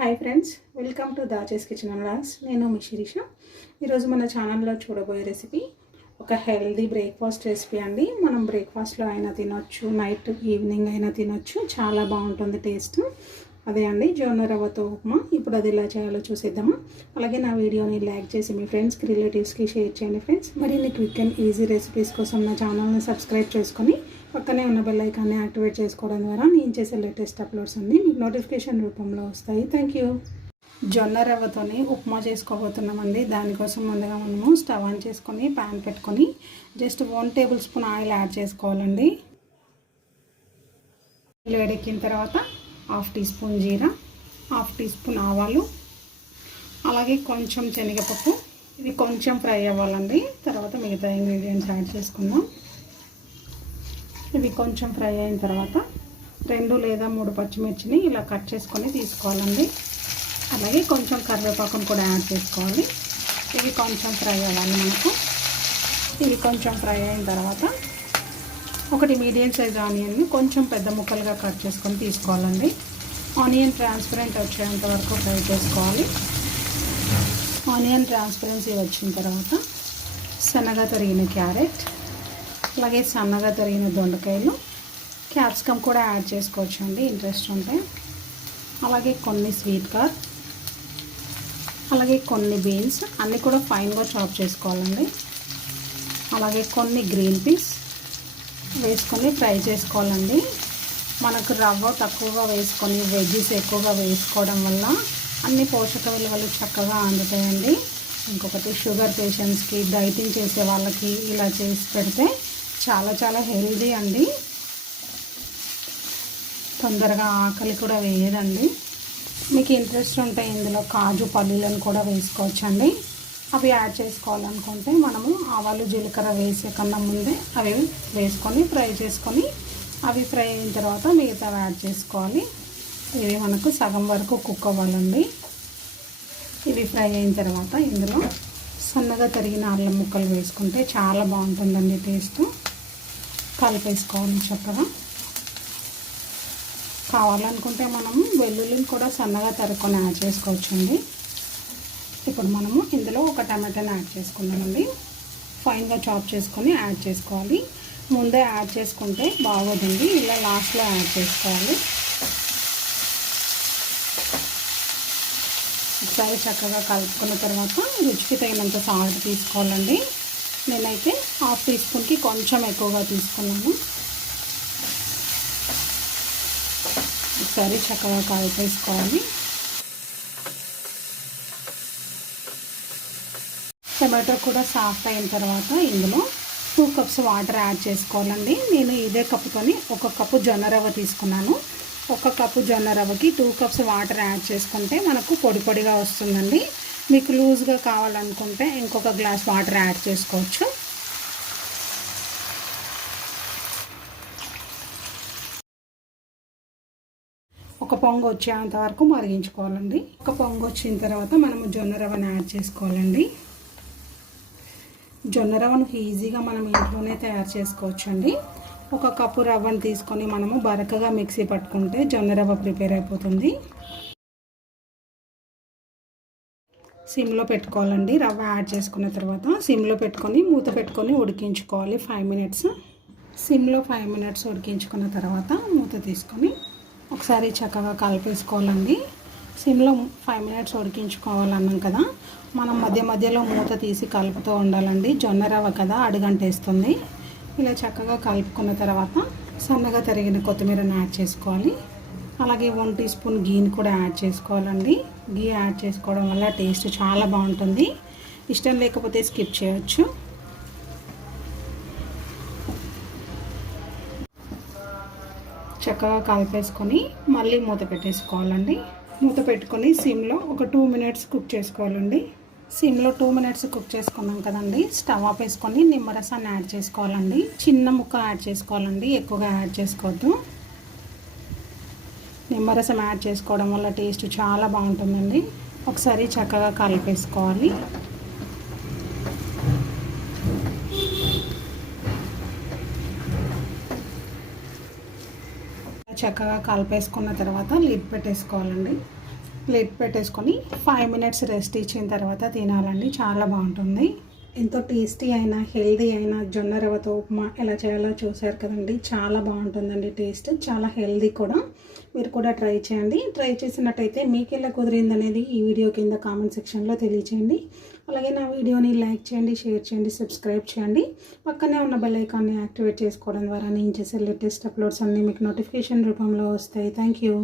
Hi friends, welcome to దాచేస్ kitchen and vlogs. నేను మీ శిరీష. ఈరోజు మన ఛానల్లో చూడబోయే రెసిపీ ఒక హెల్దీ బ్రేక్ఫాస్ట్ రెసిపీ అండి. మనం బ్రేక్ఫాస్ట్లో అయినా తినొచ్చు, నైట్ ఈవినింగ్ అయినా తినొచ్చు. చాలా బాగుంటుంది టేస్ట్. అదే అండి జొన్న రవ్వతో ఉప్మా. ఇప్పుడు అది ఎలా చేయాలో చూసేద్దాము. అలాగే నా వీడియోని లైక్ చేసి మీ ఫ్రెండ్స్కి, రిలేటివ్స్కి షేర్ చేయండి ఫ్రెండ్స్. మరిన్ని క్విక్ అండ్ ఈజీ రెసిపీస్ కోసం నా ఛానల్ని సబ్స్క్రైబ్ చేసుకొని పక్కనే ఉన్న బెల్ ఐకాన్ని యాక్టివేట్ చేసుకోవడం ద్వారా నేను చేసే లేటెస్ట్ అప్లోడ్స్ అన్నీ మీకు నోటిఫికేషన్ రూపంలో వస్తాయి. Thank you. జొన్న రవ్వతోని ఉప్మా చేసుకోబోతున్నామండి. దానికోసం ముందుగా మనము స్టవ్ ఆన్ చేసుకొని ప్యాన్ పెట్టుకొని just 1 table spoon oil add చేసుకోవాలండి. వేడెక్కిన తర్వాత 1/2 టీ స్పూన్ జీరా, 1/2 టీ స్పూన్ ఆవాలు, అలాగే కొంచెం శనగపప్పు. ఇవి కొంచెం ఫ్రై అవ్వాలండి. తర్వాత మిగతా ఇంగ్రీడియంట్స్ యాడ్ చేసుకుందాం. ఇవి కొంచెం ఫ్రై అయిన తర్వాత 2 లేదా 3 పచ్చిమిర్చిని ఇలా కట్ చేసుకొని తీసుకోవాలండి. అలాగే కొంచెం కరివేపాకును కూడా యాడ్ చేసుకోవాలి. ఇవి కొంచెం ఫ్రై అవ్వాలి మనకు. ఇవి కొంచెం ఫ్రై అయిన తర్వాత 1 మీడియం సైజ్ ఆనియన్ని కొంచెం పెద్ద ముక్కలుగా కట్ చేసుకొని తీసుకోవాలండి. ఆనియన్ ట్రాన్స్పరెంట్ వచ్చేంత వరకు ఫ్రై చేసుకోవాలి. ఆనియన్ ట్రాన్స్పరెన్సీ వచ్చిన తర్వాత సన్నగా తరిగిన క్యారెట్, అలాగే సన్నగా తరిగిన దొండకాయలు, క్యాప్సికమ్ కూడా యాడ్ చేసుకోవచ్చు అండి ఇంట్రెస్ట్ ఉంటే. అలాగే కొన్ని స్వీట్ కార్న్, అలాగే కొన్ని బీన్స్ అన్నీ కూడా ఫైన్గా చాప్ చేసుకోవాలండి. అలాగే కొన్ని గ్రీన్ పీస్ వేసుకొని ఫ్రై చేసుకోవాలండి. మనకు రవ్వ తక్కువగా వేసుకొని వెజ్జెస్ ఎక్కువగా వేసుకోవడం వల్ల అన్ని పోషక విలువలు చక్కగా అందుతాయండి. ఇంకొకటి షుగర్ పేషెంట్స్కి, డైటింగ్ చేసే వాళ్ళకి ఇలా చేసి పెడితే చాలా చాలా హెల్దీ అండి. తొందరగా ఆకలి కూడా వేయదండి. మీకు ఇంట్రెస్ట్ ఉంటే ఇందులో కాజు, పల్లీలను కూడా వేసుకోవచ్చండి. అవి యాడ్ చేసుకోవాలనుకుంటే మనము ఆవాలు, జీలకర్ర వేసే కన్నా ముందే అవి వేసుకొని ఫ్రై చేసుకొని అవి ఫ్రై అయిన తర్వాత మిగతావి యాడ్ చేసుకోవాలి. ఇవి మనకు సగం వరకు కుక్ అవ్వాలండి. ఇవి ఫ్రై అయిన తర్వాత ఇందులో సన్నగా తరిగిన అల్లం ముక్కలు వేసుకుంటే చాలా బాగుంటుందండి టేస్ట్. కలిపేసుకోవాలి చక్కగా. కావాలనుకుంటే మనము వెల్లుల్లిని కూడా సన్నగా తరుక్కొని యాడ్ చేసుకోవచ్చండి. ఇప్పుడు మనము ఇందులో ఒక టమాటాని యాడ్ చేసుకున్నామండి. ఫైన్గా చాప్ చేసుకొని యాడ్ చేసుకోవాలి. ముందే యాడ్ చేసుకుంటే బాగోదండి, ఇలా లాస్ట్లో యాడ్ చేసుకోవాలి. ఒకసారి చక్కగా కలుపుకున్న తర్వాత రుచికి తగినంత సాల్ట్ తీసుకోవాలండి. నేనైతే 1/2 టీ స్పూన్కి కొంచెం ఎక్కువగా తీసుకున్నాను. ఒకసారి చక్కగా కలిపేసుకోవాలి. టమాటో కూడా సాఫ్ట్ అయిన తర్వాత ఇందులో 2 కప్స్ వాటర్ యాడ్ చేసుకోవాలండి. నేను ఇదే కప్పుతోని 1 కప్పు జొన్న రవ్వ తీసుకున్నాను. 1 కప్పు జొన్న రవ్వకి 2 కప్స్ వాటర్ యాడ్ చేసుకుంటే మనకు పొడి పొడిగా వస్తుందండి. మీకు లూజ్గా కావాలనుకుంటే ఇంకొక గ్లాస్ వాటర్ యాడ్ చేసుకోవచ్చు. ఒక పొంగు వచ్చేంత వరకు మరిగించుకోవాలండి. ఒక పొంగు వచ్చిన తర్వాత మనము జొన్న రవ్వను యాడ్ చేసుకోవాలండి. జొన్న రవ్వను ఈజీగా మనం ఇంట్లోనే తయారు చేసుకోవచ్చండి. 1 కప్పు రవ్వను తీసుకొని మనము బరకగా మిక్సీ పట్టుకుంటే జొన్న రవ్వ ప్రిపేర్ అయిపోతుంది. సిమ్లో పెట్టుకోవాలండి. రవ్వ యాడ్ చేసుకున్న తర్వాత సిమ్లో పెట్టుకొని మూత పెట్టుకొని ఉడికించుకోవాలి 5 మినిట్స్. సిమ్లో 5 మినిట్స్ ఉడికించుకున్న తర్వాత మూత తీసుకొని ఒకసారి చక్కగా కలిపేసుకోవాలండి. సిమ్లో 5 మినిట్స్ ఉడికించుకోవాలన్నాం కదా, మనం మధ్య మధ్యలో మూత తీసి కలుపుతూ ఉండాలండి. జొన్న రవ్వ కదా, అడుగంటేస్తుంది. ఇలా చక్కగా కలుపుకున్న తర్వాత సన్నగా తరిగిన కొత్తిమీరని యాడ్ చేసుకోవాలి. అలాగే 1 టీ స్పూన్ గీని కూడా యాడ్ చేసుకోవాలండి. గీ యాడ్ చేసుకోవడం వల్ల టేస్ట్ చాలా బాగుంటుంది. ఇష్టం లేకపోతే స్కిప్ చేయొచ్చు. చక్కగా కలిపేసుకొని మళ్ళీ మూత పెట్టేసుకోవాలండి. మూత పెట్టుకొని సిమ్లో ఒక 2 మినిట్స్ కుక్ చేసుకోవాలండి. సిమ్లో 2 మినిట్స్ కుక్ చేసుకున్నాం కదండి, స్టవ్ ఆపేసుకొని నిమ్మరసాన్ని యాడ్ చేసుకోవాలండి. చిన్న ముక్క యాడ్ చేసుకోవాలండి, ఎక్కువగా యాడ్ చేసుకోవద్దు. నిమ్మరసం యాడ్ చేసుకోవడం వల్ల టేస్ట్ చాలా బాగుంటుందండి. ఒకసారి చక్కగా కలిపేసుకోవాలి. చక్కగా కలిపేసుకున్న తర్వాత లిడ్ పెట్టేసుకోవాలండి. ప్లేట్ పెట్టేసుకొని 5 మినిట్స్ రెస్ట్ ఇచ్చిన తర్వాత తినాలండి. చాలా బాగుంటుంది. ఎంతో టేస్టీ అయినా హెల్దీ అయినా జొన్న రవ్వతో ఉప్మా ఎలా చేయాలో చూసారు కదండి. చాలా బాగుంటుందండి టేస్ట్, చాలా హెల్దీ కూడా. మీరు కూడా ట్రై చేయండి. ట్రై చేసినట్టయితే మీకు ఎలా కుదిరింది అనేది ఈ వీడియో కింద కామెంట్ సెక్షన్లో తెలియచేయండి. అలాగే నా వీడియోని లైక్ చేయండి, షేర్ చేయండి, సబ్స్క్రైబ్ చేయండి. పక్కనే ఉన్న బెల్ ఐకాన్ని యాక్టివేట్ చేసుకోవడం ద్వారా నేను చేసే లేటెస్ట్ అప్లోడ్స్ అన్నీ మీకు నోటిఫికేషన్ రూపంలో వస్తాయి. Thank you.